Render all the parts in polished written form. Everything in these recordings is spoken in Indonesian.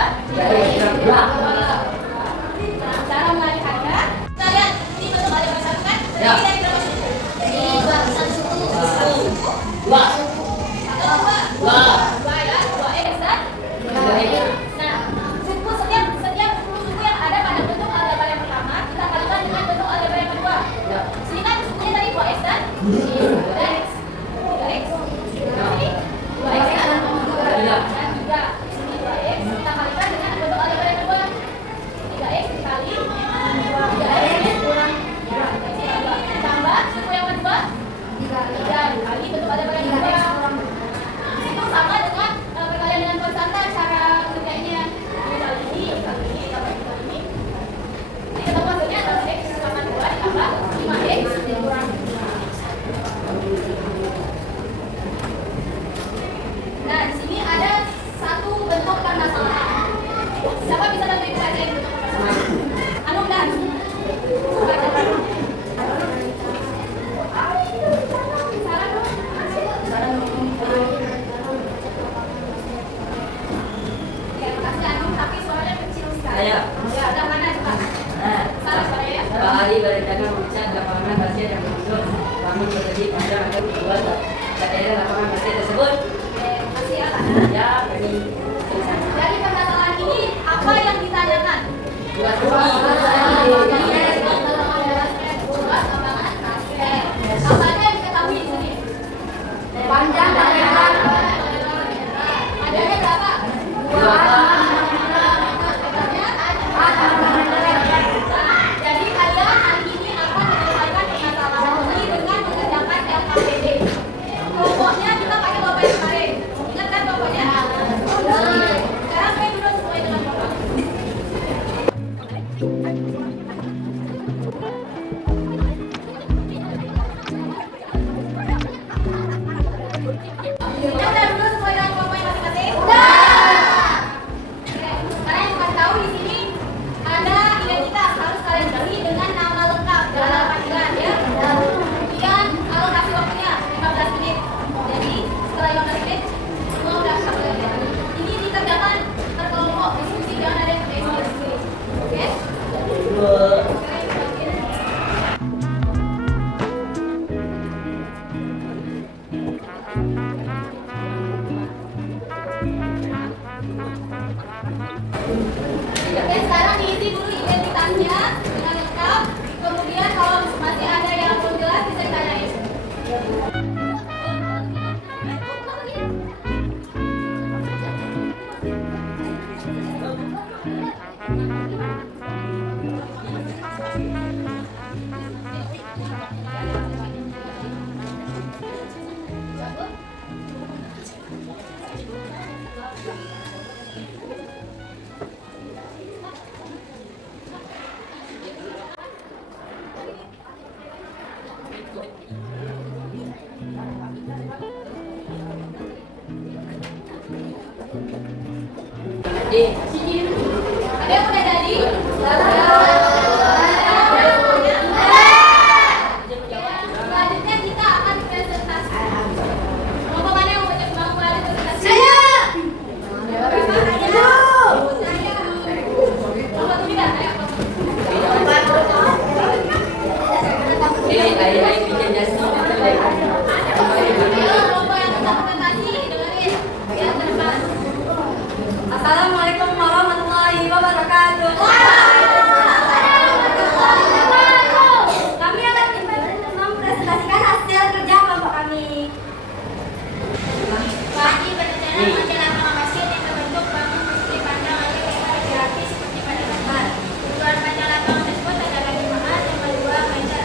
kedua? 3x. Nah, cara mengalihkannya, kita lihat ini bentuk aljabar satu kan? Ya. Jadi dari berapa suku? Jadi 1 suku. Satu suku. 2. Atau 2? 2 ya, 2x dan 3x. nah, setiap 10 suku yang ada pada bentuk aljabar yang pertama, kita kalikan dengan bentuk aljabar yang kedua. Ya. Sini kan sukunya tadi 2x dan 3x. 3x. Sini 2x dan 3. Sini 2x. Kita kalikan dengan bentuk aljabar yang kedua. 3x dikali 3x kurang 2. Tambah suku yang kedua 3 dikali bentuk aljabar yang kedua. Itu sama dengan perkalian dengan konstanta cara kerjanya. Kali ini, kali ini, tambah kali ini. Jadi ketemu hasilnya adalah x sama 2 ditambah 5x kurang 5. Nah, di sini ada satu bentuk permasalahan. Siapa bisa bantu ibu baca ini bentuk permasalahan? Anu dan Ayo. ya, agak mana coba? Nah, Salah suaranya ya? Pak Ali berencana memeriksa lapangan basket yang berjudul bangun berdiri panjang agar membuat daerah lapangan basket tersebut. Oke, makasih ya, Kak. Ya, dari Dari permasalahan ini, apa yang ditanyakan? buat Apa aja yang diketahui di sini? Panjang dan lebar. Adanya berapa? 2. Jadi kalian hari ini akan menyelesaikan permasalahan ini dengan mengerjakan LKPD. Kelompoknya kita pakai kelompok yang kemarin. Ingat kan kelompoknya? Sekarang saya duduk sesuai dengan kelompok. Udah duduk sesuai dengan kelompoknya masing-masing? Oke, kalian dikasih tahu di sini ada identitas harus kalian beri dengan nama lengkap dalam panggilan ya. Kemudian alokasi waktunya 15 menit. Jadi setelah 15 menit semua udah sampai ya. Ini dikerjakan per kelompok diskusi, jangan ada yang sendiri. Oke? Oke, sekarang diisi dulu identitasnya dengan lengkap. Kemudian kalau masih ada yang belum jelas bisa ditanyain. Ada yang udah jadi? Selanjutnya kita akan presentasi. Kelompok mana yang mau mulai presentasi? Kelompok tiga, ayo. bikin jasnya itu deh. Kelompok yang kita presentasi dengerin. Lihat ke depan. Assalamualaikum warahmatullahi wabarakatuh. Kami akan mempresentasikan hasil kerja kelompok kami. Kami berencana mengajar lapangan basket yang terbentuk bangun bersih panjang agar lebar gratis seperti pada gambar. Ukuran panjang lapangan tersebut adalah 5 yang kedua meter.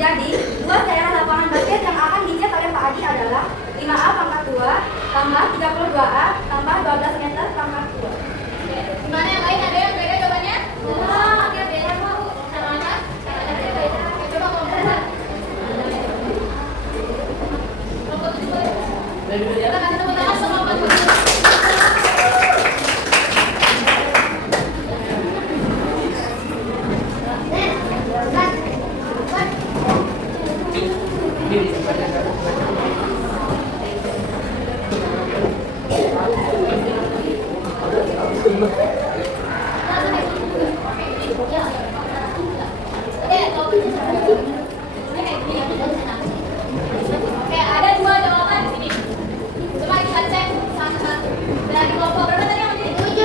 Jadi, luas daerah lapangan basket yang akan dicat oleh Pak Adi adalah 5A pangkat 2 tambah 32A tambah 12 meter pangkat 2. Gimana yang lain, ada yang beda jawabannya? Oke, beda mau. Sama mana? Oke, coba kelompok. Kelompok 7 boleh? Kita kasih tepuk tangan sama kelompok 7. Ini kayak gini. Oke, ada dua jawaban di sini. Coba kita cek sama dari kelompok berapa tadi yang menjadi 7.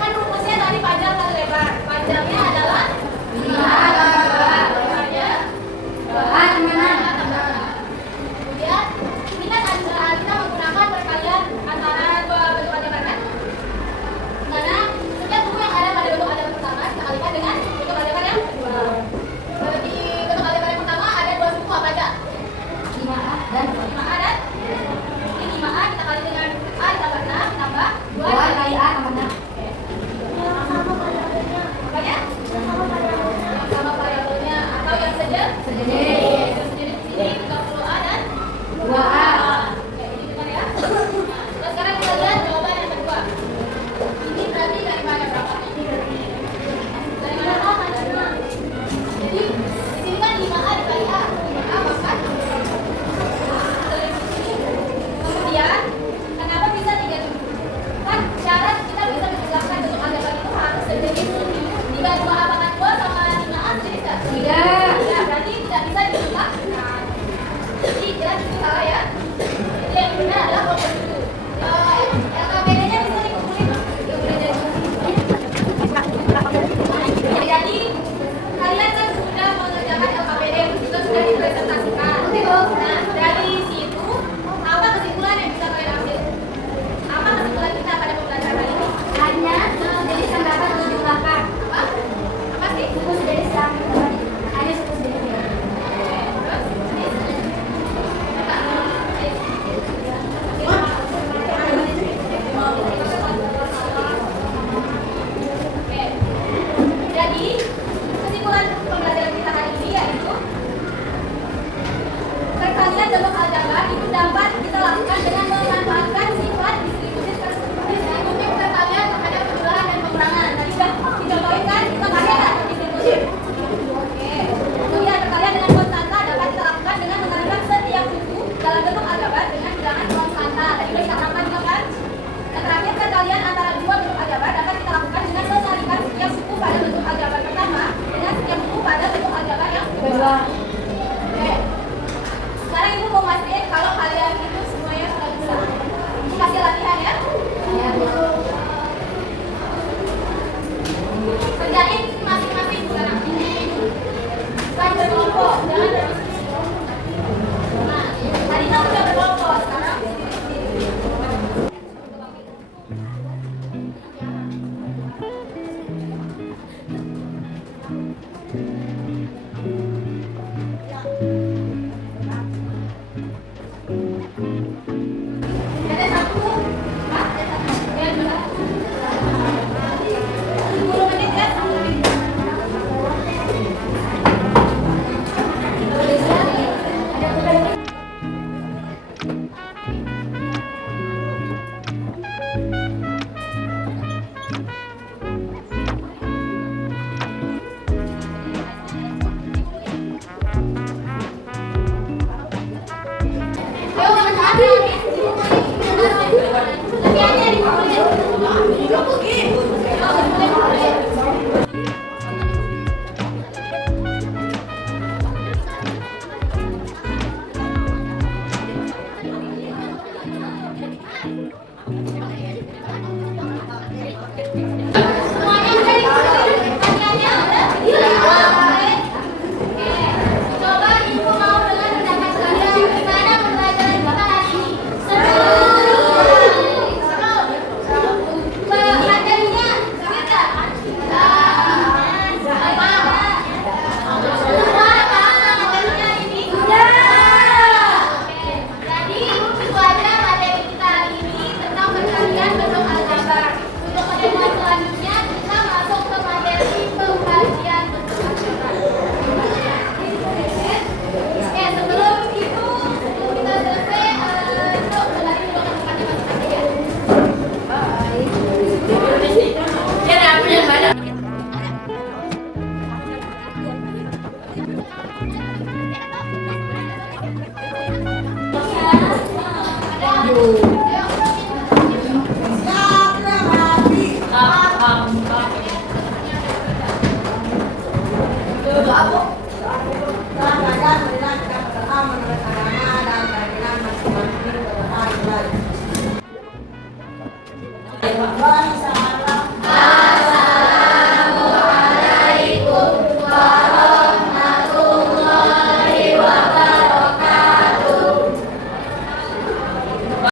Kan rumusnya tadi panjang kali lebar. Panjangnya adalah 5 lebarnya 2 kemudian ini kan kita menggunakan perkalian antara dua bentuk aljabar kan? Karena setiap buku yang ada pada bentuk aljabar pertama kita kalikan dengan bentuk aljabar yang kedua. Di bentuk aljabar yang pertama ada dua suku apa aja? 5A dan 5A dan ini 5A kita kali dengan A ditambah 6 ditambah 2 2 kali A tambah 6. Makanya sama variabelnya atau yang sejenis. Sejenis. Yang sejenis di sini 30A dan 2A. Oke, ini benar ya. Nah, sekarang kita lihat jawaban yang kedua. Ini berarti dari mana berapa? Dari mana berapa? Jadi di sini kan 5A dikali A. 5A pangkat. Kemudian kenapa bisa 37? Kan syarat kita bisa menjelaskan bentuk aljabar itu harus sejenis. 32A pangkat 2 sama 5A sejenis nggak? Tidak. Ya, berarti tidak bisa dijumlahkan. Jadi jelas itu salah ya. Jadi yang benar adalah kelompok itu. LKPD-nya bisa dikumpulin. Ya udah jadi. Jadi kalian kan sudah mengerjakan LKPD itu juga sudah dipresentasikan. Nah, dari situ apa kesimpulan yang bisa kalian ambil? Apa kesimpulan kita pada pembelajaran kali ini? Hanya sejenis yang dapat dijumlahkan. Apa? Apa sih? Suku sejenis yang hanya suku sejenis. Oke. Jadi kesimpulan pembelajaran kita hari ini yaitu perkalian bentuk aljabar itu dapat kita lakukan dengan memanfaatkan sifat distributif perkalian terhadap penjumlahan dan pengurangan. Tadi sudah dicontohin kan kita pakai kan distributif. Oke. Kemudian perkalian dengan konstanta dapat kita lakukan dengan mengalihkan setiap suku dalam bentuk aljabar dengan bilangan konstanta. Tadi sudah kita terangkan juga kan. Dan terakhir perkalian antara dua bentuk aljabar dapat kita lakukan dengan mengalihkan setiap suku pada bentuk aljabar pertama dengan setiap suku pada bentuk aljabar yang kedua.